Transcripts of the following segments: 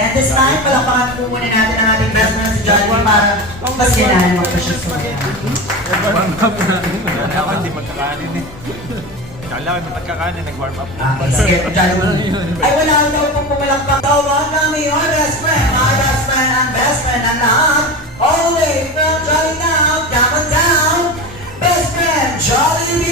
At this time, palakpakan po muna natin ang ating best friend si Johnny para pasyanan mo pa siya sa mga. Warm up na. Kala ko hindi magkakanin eh. Kala ko hindi magkakanin, nag-warm up na. Okay, sige, Johnny. Ay, wala daw pong pumalakpak. Tawag namin your best friend, my best friend, and best friend, and lahat. All the way from Jolly Now, down and down, best friend, Jolly B!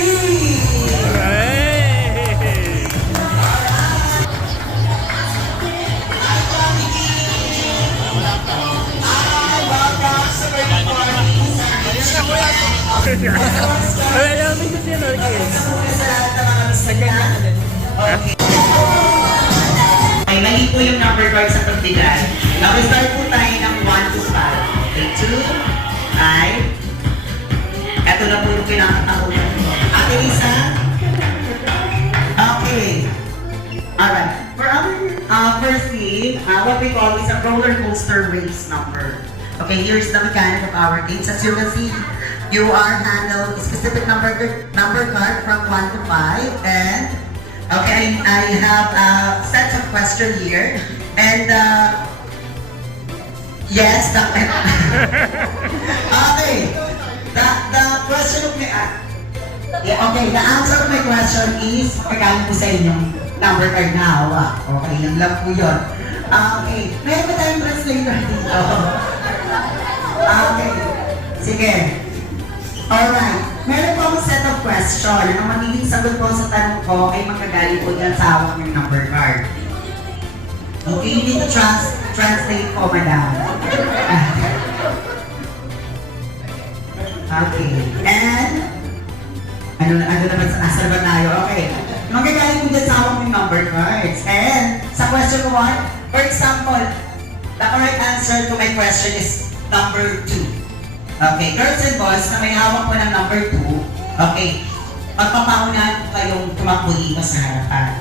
Okay, mali po yung number card sa pagbigay. Start po tayo ng 1 to 5. Okay, 2, 5. Ito na po yung pinakatakutan ko. Ate Lisa? Okay. Alright. For our first game, what we call is a roller coaster race number. Okay, here's the mechanic of our games. As you can see, you are handled a specific number card from 1 to 5, and okay, I have a set of questions here, and yes, okay, the question of my okay, the answer of my question is pagkain po sa inyong number card na hawak. Okay, yung lang po yun. Okay, meron ba tayong translator dito? Okay, sige. Alright, meron po akong set of question. Ang magiging sagot po sa tanong ko ay magkagaling po yan sa hawak ng number card. Okay, you need to translate po, madam. Okay, and ano naman sa asa ba tayo? Okay, magkagaling po dyan sa hawak ng number cards. And sa question ko 1, for example, the correct answer to my question is number 2. Okay, girls and boys na may hawak po ng number 2, okay, magpapaunahan po kayong tumakbo dito sa harapan.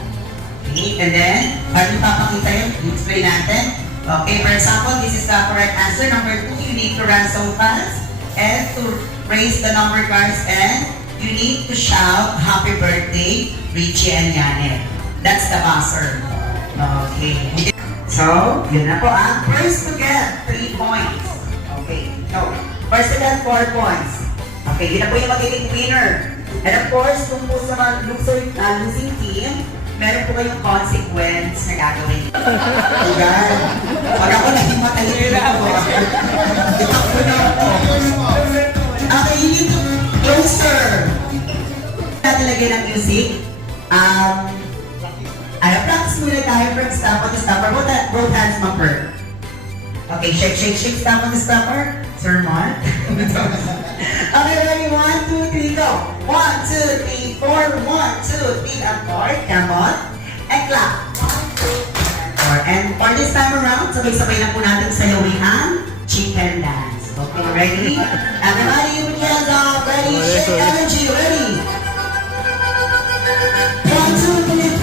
Okay, and then, paano ipapakita yun? I-explain natin. Okay, for example, this is the correct answer. Number 2, you need to run so fast and to raise the number cards, and you need to shout, "Happy birthday, Richie and Janet." That's the buzzer. Okay. So, yun na po ang first to get 3 points. Okay, no. First to get 4 points. Okay, yun na po yung magiging winner. And of course, kung po sa mga losing team, meron po kayong consequence na gagawin. Ayan. Pag ako nahimatay dito ako. Itakbo na ako. Okay, you need to closer. Natin lagyan ng music. Practice muna tayo from stopper to stopper. Both hands mapper. Okay, shake, shake, shake, stopper to stopper. Sir Mark. Okay, ready? 1, 2, 3, go. 1, 2, 3, 4. 1, 2, 3, and 4. Come on. And clap. 1, 2, 3, and 4. And for this time around, sabay-sabay na po natin sayawin ang chicken dance. Okay, ready? Everybody, put your hands up. Ready? Shake energy. Ready? 1, 2, 3,